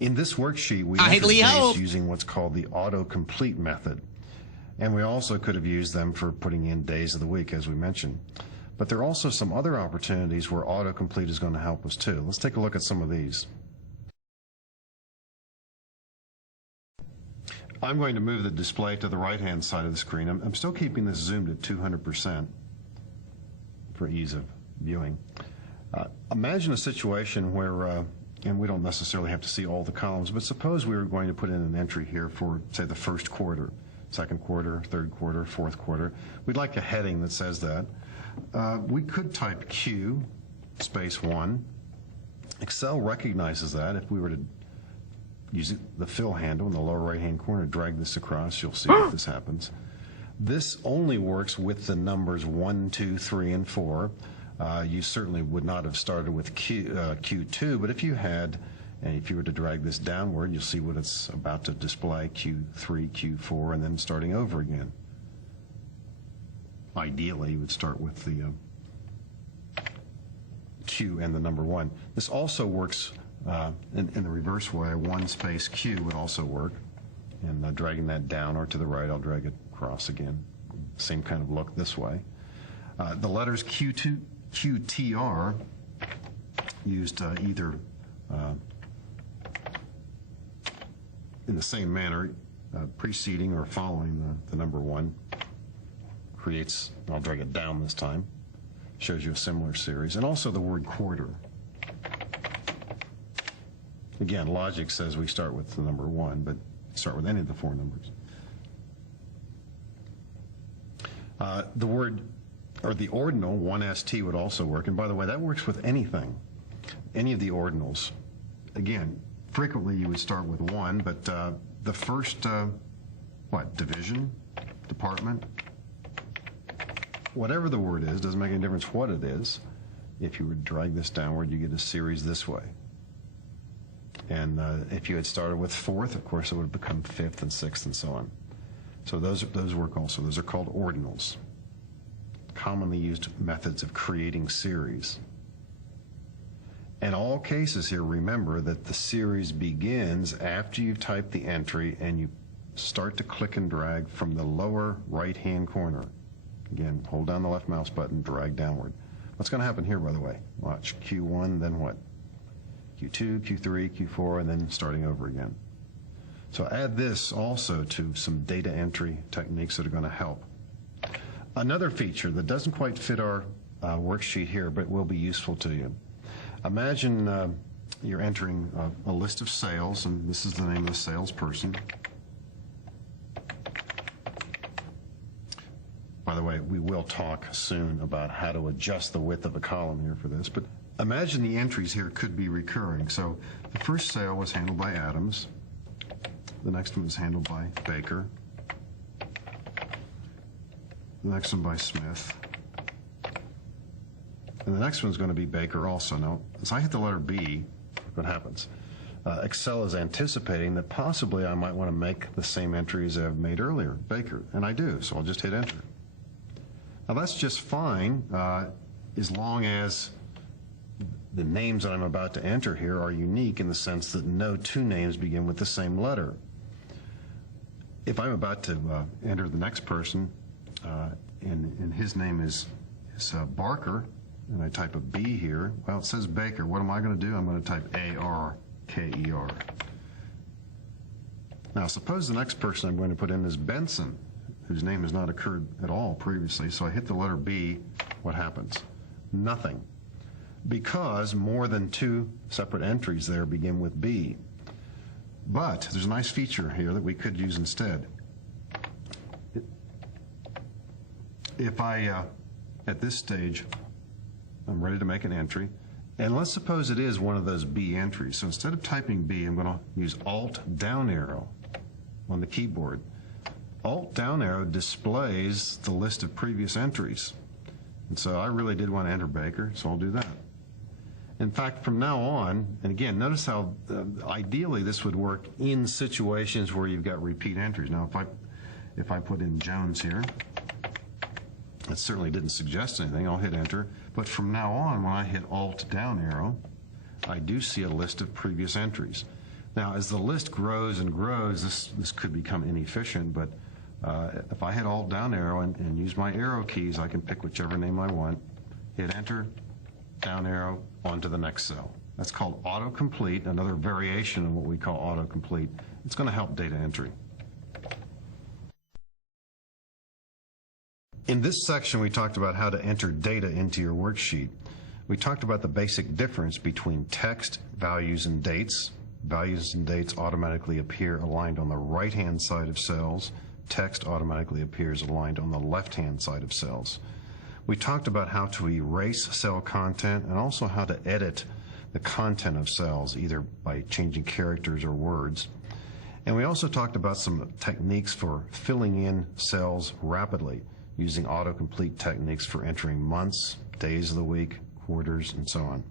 In this worksheet, we I entered days hope. using what's called the autocomplete method. And we also could have used them for putting in days of the week, as we mentioned. But there are also some other opportunities where autocomplete is going to help us too. Let's take a look at some of these. I'm going to move the display to the right-hand side of the screen. I'm still keeping this zoomed at 200% for ease of viewing. Imagine a situation where, and we don't necessarily have to see all the columns, but suppose we were going to put in an entry here for, say, the first quarter, second quarter, third quarter, fourth quarter. We'd like a heading that says that. We could type Q space 1. Excel recognizes that. If we were to use the fill handle in the lower right-hand corner, drag this across, you'll see if this happens. This only works with the numbers 1, 2, 3, and 4. You certainly would not have started with Q2, but if you had, and if you were to drag this downward, you'll see what it's about to display, Q3, Q4, and then starting over again. Ideally, you would start with the Q and the number 1. This also works in the reverse way. 1 space Q would also work. And dragging that down or to the right, I'll drag it across again. Same kind of look this way. The letters Q2, QTR used either in the same manner, preceding or following the number 1. Creates, I'll drag it down this time, shows you a similar series. And also the word quarter. Again, logic says we start with the number 1, but start with any of the 4 numbers. The word, or the ordinal, 1ST would also work. And by the way, that works with anything, any of the ordinals. Again, frequently you would start with 1, but the first, division, department, whatever the word is, doesn't make any difference what it is. If you would drag this downward, you get a series this way. And if you had started with 4th, of course, it would have become 5th and 6th and so on. So those work also. Those are called ordinals. Commonly used methods of creating series. In all cases here, remember that the series begins after you've typed the entry and you start to click and drag from the lower right-hand corner. Again, hold down the left mouse button, drag downward. What's going to happen here, by the way? Watch, Q1, then what? Q2, Q3, Q4, and then starting over again. So add this also to some data entry techniques that are going to help. Another feature that doesn't quite fit our worksheet here, but will be useful to you. Imagine you're entering a list of sales, and this is the name of the salesperson. By the way, we will talk soon about how to adjust the width of a column here for this, but imagine the entries here could be recurring. So the first sale was handled by Adams. The next one was handled by Baker. The next one by Smith. And the next one's going to be Baker also. Now, as I hit the letter B, what happens? Excel is anticipating that possibly I might want to make the same entries I've made earlier, Baker, and I do, so I'll just hit enter. Now that's just fine as long as the names that I'm about to enter here are unique in the sense that no 2 names begin with the same letter. If I'm about to enter the next person, and his name is Barker, and I type a B here, well, it says Baker. What am I going to do? I'm going to type A-R-K-E-R. Now, suppose the next person I'm going to put in is Benson, whose name has not occurred at all previously. So I hit the letter B. What happens? Nothing. Because more than 2 separate entries there begin with B. But there's a nice feature here that we could use instead. If I, at this stage, I'm ready to make an entry, and let's suppose it is one of those B entries. So instead of typing B, I'm going to use Alt down arrow on the keyboard. Alt down arrow displays the list of previous entries. And so I really did want to enter Baker, so I'll do that. In fact, from now on, and again, notice how ideally this would work in situations where you've got repeat entries. Now, if I put in Jones here, it certainly didn't suggest anything. I'll hit enter. But from now on, when I hit Alt down arrow, I do see a list of previous entries. Now, as the list grows and grows, this could become inefficient, but if I hit Alt down arrow and use my arrow keys, I can pick whichever name I want, hit Enter, down arrow, on to the next cell. That's called autocomplete, another variation of what we call autocomplete. It's going to help data entry. In this section, we talked about how to enter data into your worksheet. We talked about the basic difference between text, values, and dates. Values and dates automatically appear aligned on the right-hand side of cells. Text automatically appears aligned on the left-hand side of cells. We talked about how to erase cell content and also how to edit the content of cells, either by changing characters or words. And we also talked about some techniques for filling in cells rapidly, using autocomplete techniques for entering months, days of the week, quarters, and so on.